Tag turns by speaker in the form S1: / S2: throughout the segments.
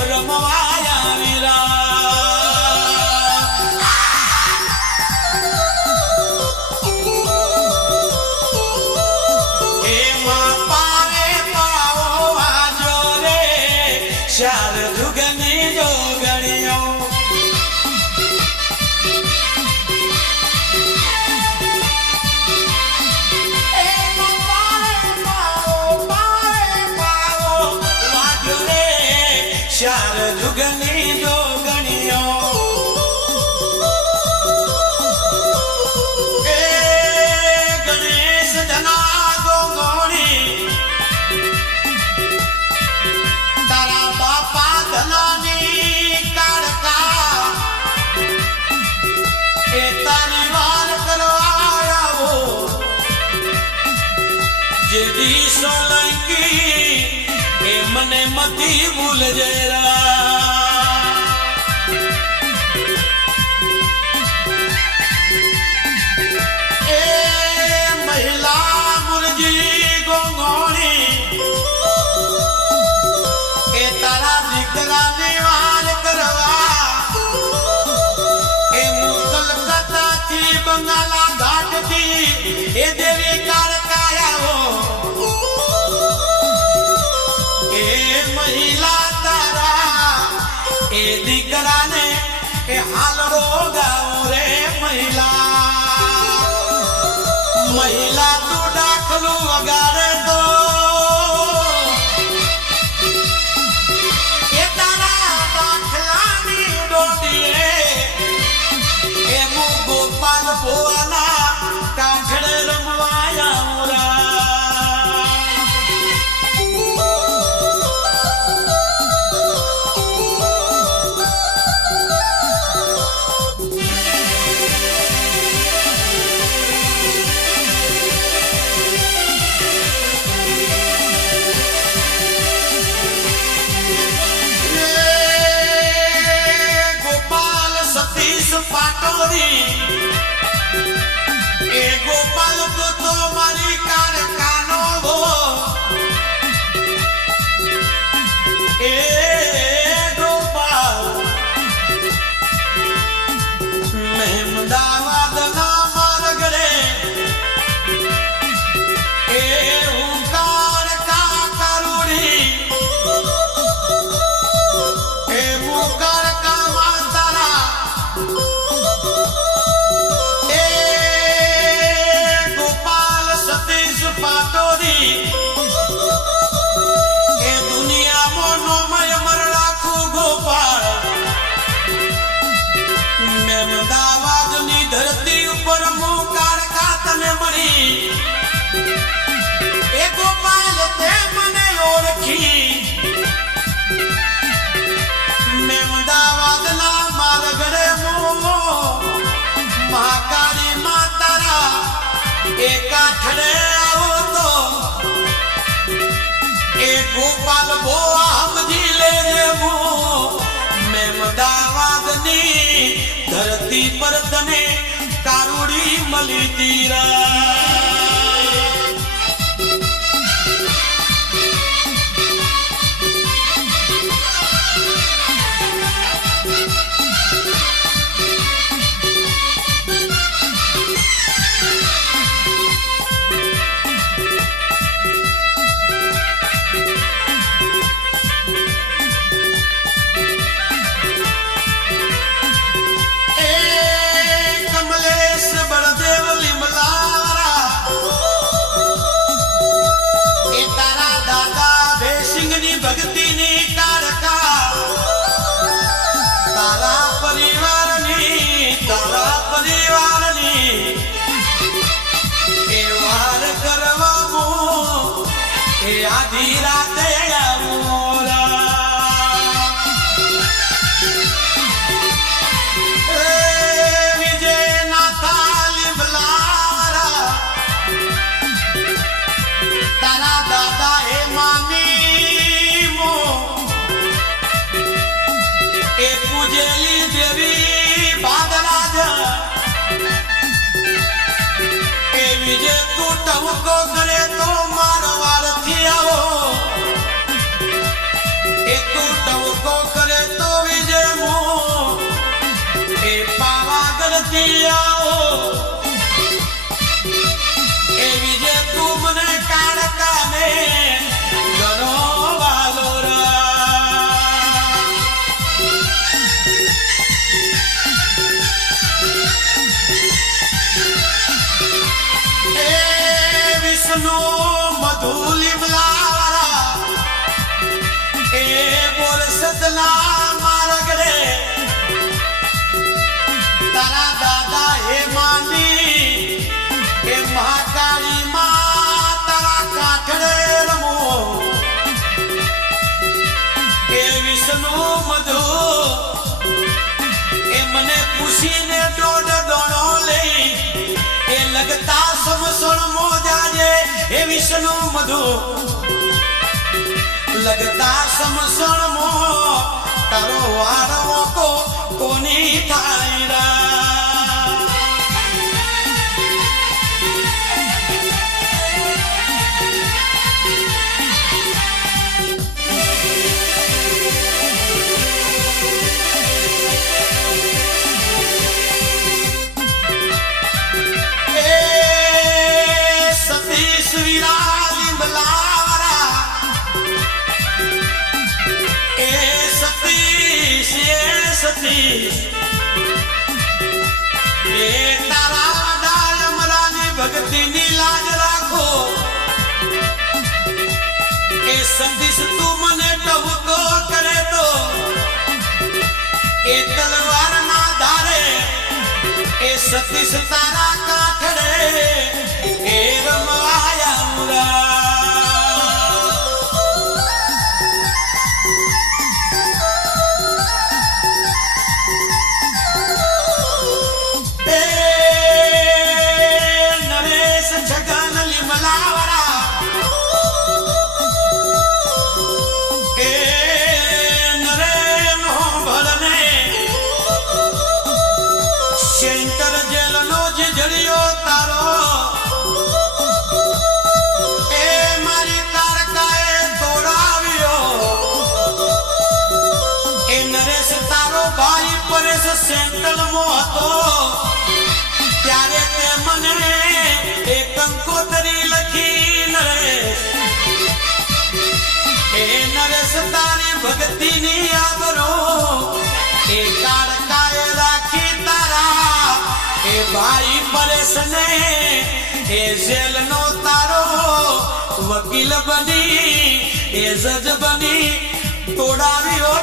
S1: રમવાયા વીરા ચાર દુગની દો એ ગણેશ ધના ગોગોણી તારા બાપા ધનાની કાળકા. એ તારી વાર કરવા આવો. જે દી સોલંકી એ મને મતી ભૂલ જરા એ મહિલા મુરજી ગોંગોણી એ તારા દીકરા વાર કરવા એ હું કલકત્તાથી બંગાલા ઘાટથી એ દીકરાને કે હાલડો ગાઉં રે મહિલા. મહિલા તું દાખલું વગાડે મારી કારખાનો મહાકાળી માતારા એ કાઠડે આવો તો એ ગોપાલ બો સમજી લેજે મો. મેમદાવાદની ધરતી પર તને કારુડી મળી તીરા. પૂજેલી દેવી બાદરાજ. એ વિજય તું ટવકો કરે તો મારવાડથી આવો. એ તું ટવકો કરે તો વિજય મો. એ પાવાગઢથી આવો. સદના હે વિષ્ણુ મધુ એ મને પૂછીને દોણો લઈ એ લગતા સમસણ મોજાજે એ વિષ્ણુ મધુ લગતા સમસણ મો તારો વારવો કો કોની થાય રા એ સતીશ એ તારા ડાળમરાની ભક્તિની લાજ રાખો. એ સતીશ તું મને ટવકો કરે તો. એ તલવારના ધારે, એ સતીશ તારા કાઠડે એ રમવાયા મુરા. ભાઈ સેન્ટલ મો હતો. ત્યારે તે મને એ કંકોતરી લખી નરેશ એ નરેશ, તારી ભક્તિની આબરો, એ કાળકાએ રાખી તારા. એ ભાઈ પરેશને એ જેલનો તારો વકીલ બની, એ જજ બની, તોડાવ્યો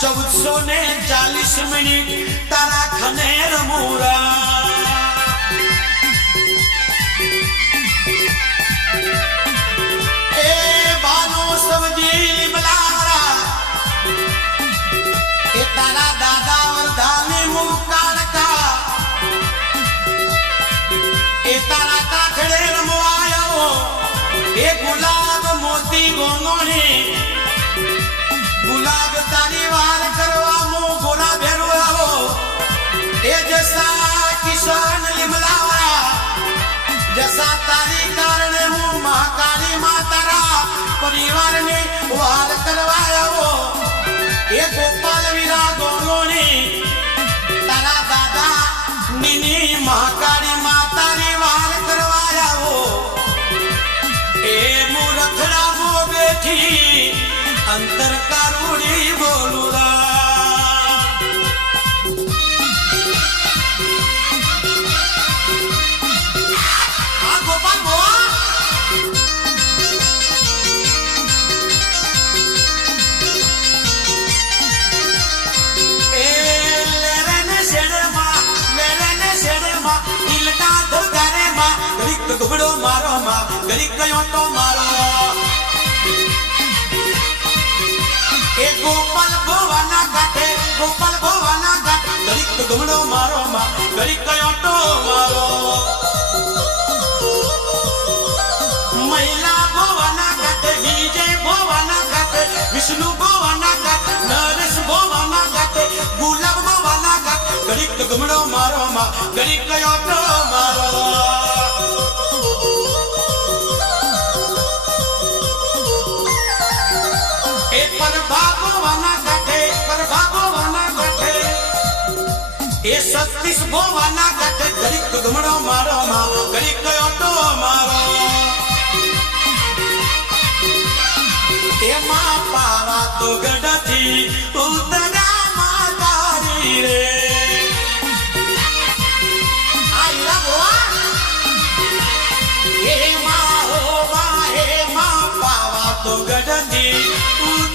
S1: ચૌદસો ને ચાલીસ મિનિટ તારા ખને રમુરા મહાકાળી માં તારા પરિવારને વાર કરવા એ ગોપાલ વીરા ગોલોની તારા દાદા નીની મહાકાળી માતાની વાર કરવા આવો. એ મૂરખડા મો બેઠી અંતર કારુડી બોલુરા ઘડીક કયોટો મારો. એ ગોપાલ ભોવાના કાંઠે, ગોપાલ ગોવાના કાંઠે, ઘડીક ગમડો મારો માં, ઘડીક કયોટો મારો. મહિલા ગોવાના કાંઠે, વિજય ભોવાના કાંઠે, વિષ્ણુ ભોવાના કાંઠે, નરેશ ભોવાના કાંઠે, ગુલાબ ભોવાના કાંઠે, ઘડીક ગમડો મારો માં કયો તો મારો એ ભોવાના કાંઠે ઘડીક મારો માં ઘડીક તો મારો એમાં પાવા તો ગઢથી ઉતરા માતારી રે ગઢથી